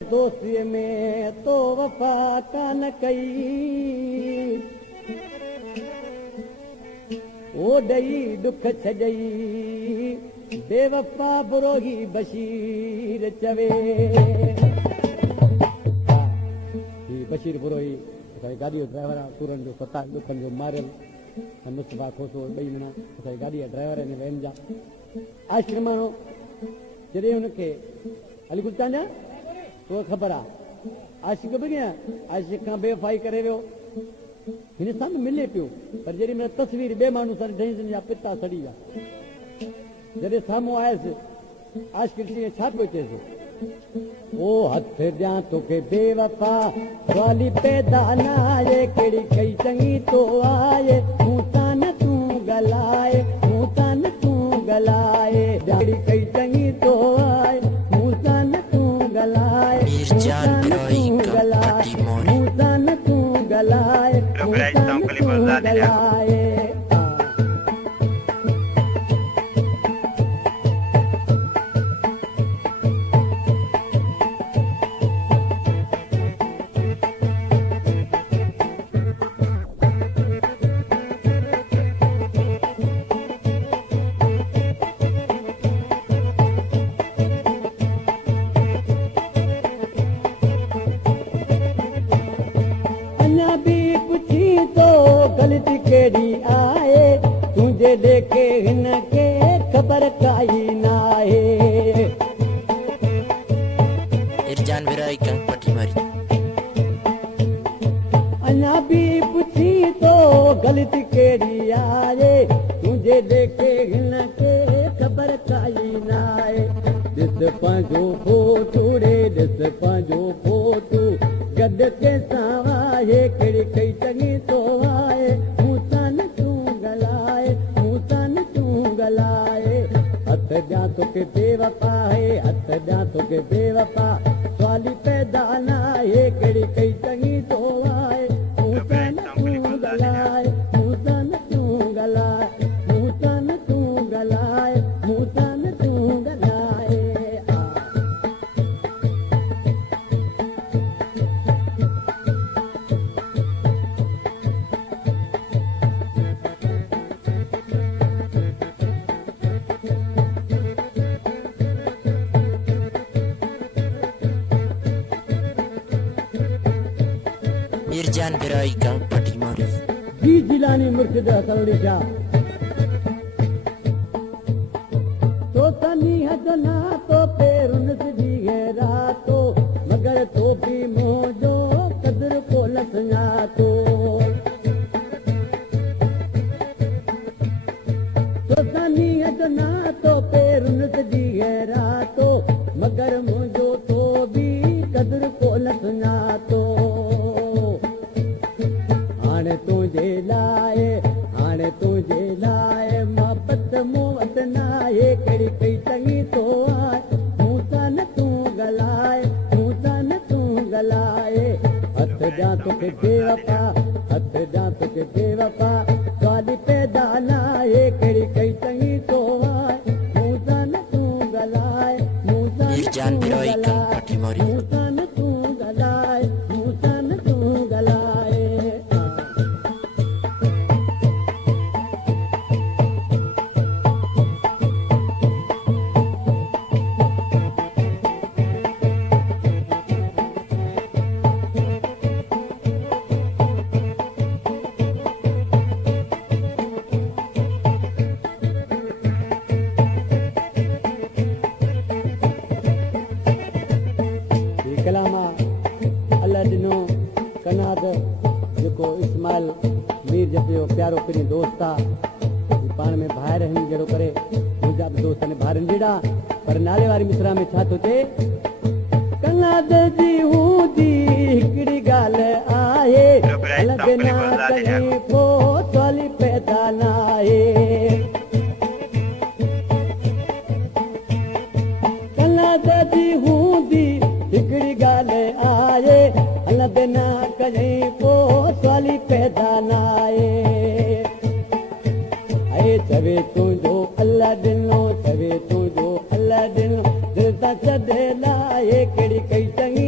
दोस्तीअ में तो वफ़ा कान कई ओ ॾई ॾुख छॾई बेवफ़ा बुरोही बशीर चवे बशीर बुरोही असांजी गाॾीअ जो ड्राइवर आहे सूरन जो सता ॾुखनि जो मारियल ऐं मुस्तफ़ा खोसो ॿई ॼणा असांजी गाॾीअ जा ड्राइवर आहिनि वैन जा आश्रम माण्हू जॾहिं हुनखे हली गुलचांजा तो ख़बर आहे आशिक़ बि कीअं आशिक़ खां बेवफ़ाई करे वियो हिन सां बि मिले पियो पर जेॾी महिल तस्वीर ॿिए माण्हू सां ॾेई जा पिता सड़ी विया जॾहिं साम्हूं आयसि आशिक़ छा पियो चएसि ओ हथ ॾियां तोखे बेवफ़ा सवाली पैदा न आहे कहिड़ी कई चङी तो आहे मूं सां न तूं ॻाल्हाए मूं सां न तूं ॻाल्हाए कहिड़ी कई चङी तो आहे मूं सां न तूं ॻाल्हाए मूं सां न तूं ॻाल्हाए मूं सां न तूं ॻाल्हाए मूं सां न तूं ॻाल्हाए गलती केड़ी आए तुझे देखे हिनके खबर काई ना है इरजान विराई का पटी मारी अन्या भी पूछी तो गलती केड़ी आए तुझे देखे हिनके खबर काई ना है दिस पंजो फोटू रे दिस पंजो फोटू गद के सावाए केड़ी कई चंगी तो आए मूसन तूं गलाए मूसन तूं गलाए हथ ॾियां तोखे बेवफ़ा है हथ ॾियां तोखे बेवफ़ा सवाली पैदा न आहे कहिड़ी कई चङी तो आए मूसन तूं गलाए मूसन तूं गलाए मूसन तूं गलाए मूसन तूं गलाए इरजान विराई का पटी मारी जी जिलानी मुर्शिद हसौली शाह तो सनी हजना तो पेरुन सिधी है रातो मगर तो भी मोजो कदर को लसना तो सनी हजना तो पेरुन सिधी है रातो मगर मोजो तो भी कदर को लसना तो तुझे लाए मोहब्बत मोहब्बत नाहे कहिड़ी कई चङी तो आहे मूं सां न तूं ॻाल्हाए मूं सां न तूं ॻाल्हाए हथ ॾियां तोखे बेवफ़ा हथ ॾियां तोखे बेवफ़ा सवाली पैदा न आहे कहिड़ी कई चङी तो आहे मूं सां न तूं ॻाल्हाए मूं सां न तूं ॻाल्हाए मूं सां न तूं ॻाल्हाए मूं सां न तूं ॻाल्हाए इस्माइल मीर जतियो प्यारो पिनी दोस्त आहे पाण में भाइर आहिनि जहिड़ो करे मुंहिंजा बि दोस्त आहिनि भाइरनि जहिड़ा पर नाले वारी मिसरा में छा थो थिए कनाद जी हूंदी हिकिड़ी ॻाल्हि आहे लॻना कहीं पोइ सवाली पैदा न आहे कनाद जी हूंदी हिकिड़ी ॻाल्हि आहे लॻना कहीं पोइ सवाली पैदा न आहे चवे तुंहिंजो अल्लाह ॾिनो चवे तुंहिंजो अल्लाह ॾिनो दिलि सां छॾे लाहे कहिड़ी कई चङी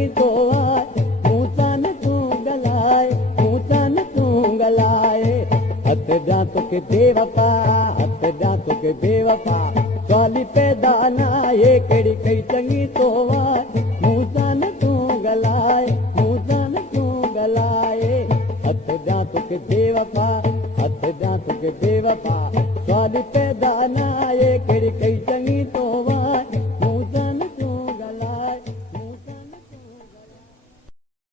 तोखे बेवफा हथ ॾियां तोखे बेवफा सवाली पैदा न आहे कहिड़ी कई चङी तो मूं सां न तूं ॻाल्हाए मूं सां न तूं ॻाल्हाए हथ ॾियां तोखे बेवफा हथ ॾियां तोखे बेवफा सवाली पैदा न आहे कहिड़ी कई